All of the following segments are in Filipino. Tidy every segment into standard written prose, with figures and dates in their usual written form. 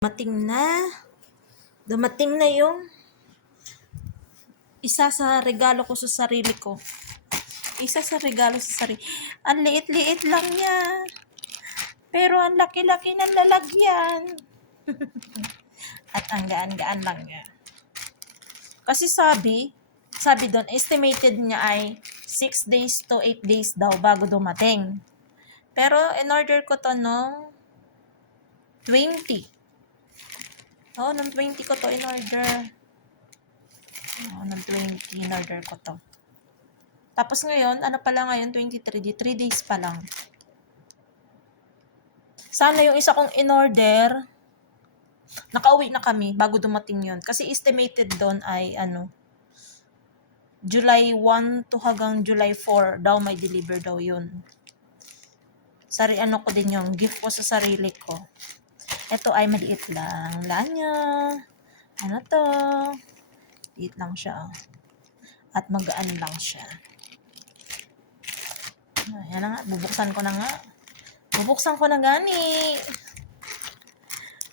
Dumating na yung isa sa regalo ko sa sarili ko. Ang liit-liit lang niya. Pero ang laki-laki ng lalagyan. At ang gaan-gaan lang niya. Kasi sabi doon, estimated niya ay 6 days to 8 days daw bago dumating. Pero in-order ko to nung 20. Nung 20 ko to in-order. Nung 20 in-order ko to. Tapos ngayon, 23, 3 days pa lang. Sana yung isa kong in-order, nakauwi na kami bago dumating yon. Kasi estimated doon ay July 1 to hanggang July 4 daw may deliver daw yun. Ko din yung gift ko sa sarili ko. Ito ay maliit lang. Lanya. Ano to? Liit lang siya. At magaan lang siya. Ayan na nga. Bubuksan ko na gani.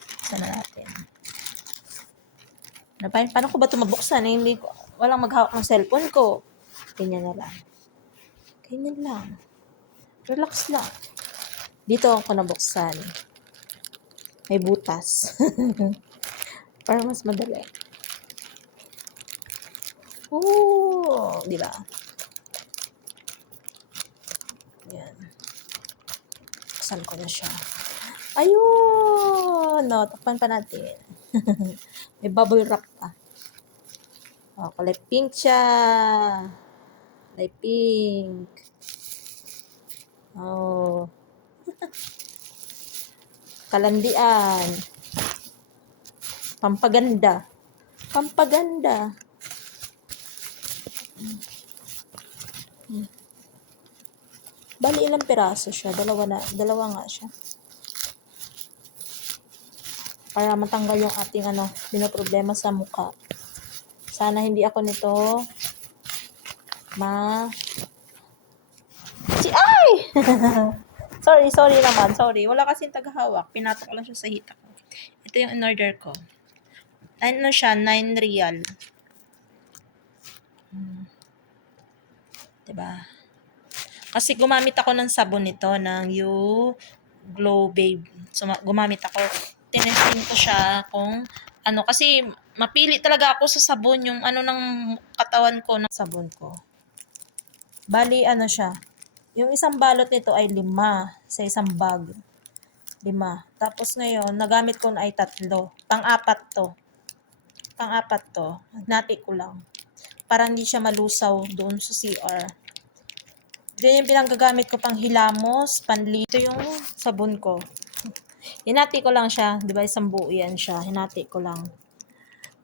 Buksan na natin. Paano ko ba ito mabuksan? Walang maghawak ng cellphone ko. Ganyan na lang. Relax lang. Dito ako nabuksan. May butas. Para mas madali. Di ba? Yan. Buksan ko na siya. Ayun! Takpan pa natin. May bubble wrap pa. Kulay pink siya. Kulay pink. Kalandian. Pampaganda. Bali ilang piraso siya? Dalawa nga siya. Para matanggal yung ating binoproblema sa mukha. Sana hindi ako nito Ay! Sorry naman. Wala kasing tagahawak. Pinatok lang siya sa hita ko. Ito yung in-order ko. 9 real. Diba? Kasi gumamit ako ng sabon nito, ng Glow Babe. So, gumamit ako. Tinesting ko siya kung kasi mapili talaga ako sa sabon, yung ng katawan ko, ng sabon ko. Bali, siya. Yung isang balot nito ay 5 sa isang bag. 5. Tapos ngayon, nagamit ko na ay 3. Pang-apat to. Nati ko lang. Para hindi siya malusaw doon sa CR. Diyan yung pinanggagamit ko pang hilamos, panlito yung sabon ko. Hinati ko lang siya. Diba, isang buo yan siya. Hinati ko lang.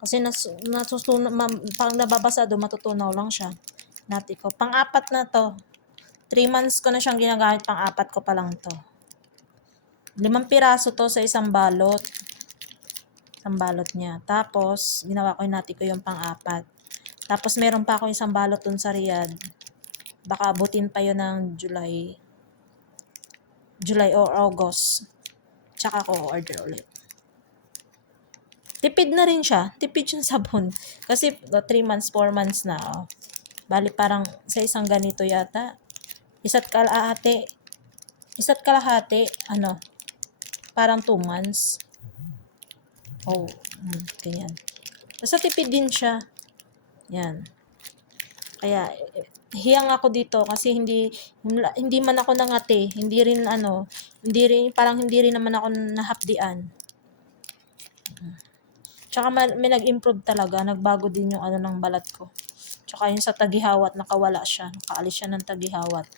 Kasi pang nababasa doon, matutunaw lang siya. Hinati ko. Pang-apat na to. 3 months ko na siyang ginagamit, pang-apat ko pa lang to. 5 piraso to sa isang balot. Isang balot niya. Tapos, ginawa ko, hinati ko yung pang-apat. Tapos, meron pa ako isang balot dun sa Riyadh. Baka abutin pa yun ng July or August. Tsaka ako order ulit. Tipid na rin siya. Tipid yung sabon. Kasi 3 months, 4 months na. Bali parang sa isang ganito yata. Isa't kalahati. Parang 2 months. Ganyan. Basta tipid din siya. Yan. Kaya, hiyang ako dito kasi hindi man ako nangati. Hindi rin naman ako nahapdian. Tsaka may nag-improve talaga. Nagbago din yung ng balat ko. Tsaka yung sa tagihawat, nakawala siya. Nakaalis siya ng tagihawat.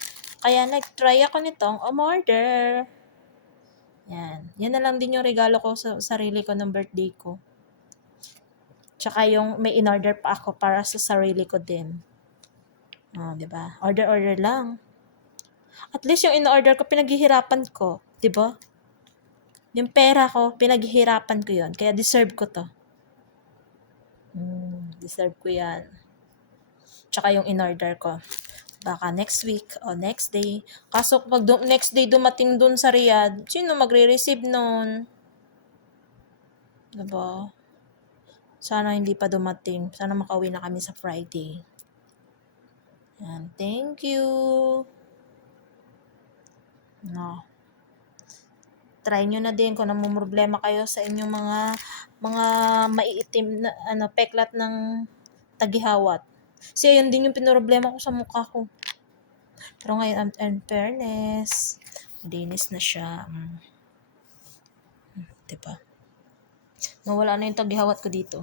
Kaya nag-try ako nitong umorder. Yan. Yan na lang din yung regalo ko sa sarili ko ng birthday ko. Tsaka yung may in-order pa ako para sa sarili ko din. Diba? Order lang. At least yung in-order ko, pinaghihirapan ko. Diba? Yung pera ko, pinaghihirapan ko yun. Kaya deserve ko to. Deserve ko yan. Tsaka yung in-order ko. Baka next week o next day. Kaso pag next day dumating dun sa Riyadh, sino magre-receive nun? Diba? Sana hindi pa dumating. Sana makauwi na kami sa Friday. Yan. Thank you. No. Try nyo na din kung namumroblema kayo sa inyong mga maiitim na peklat ng tagihawat. Kasi yun din yung pinroblema ko sa mukha ko. Pero ngayon, in fairness, malinis na siya. Diba? Nawala na yung tagihawat ko dito.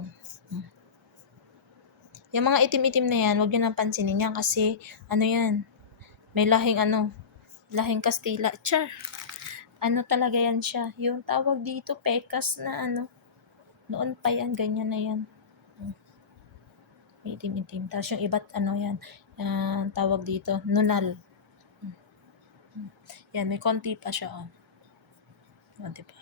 Yung mga itim-itim na yan, huwag nyo nang pansinin yan kasi, yan, may lahing Kastila. Char! Talaga yan siya. Yung tawag dito, pekas na noon pa yan, ganyan na yan. May itim-itim. Tapos yung iba't yan, tawag dito, nunal. Yan, may konti pa siya, O, diba?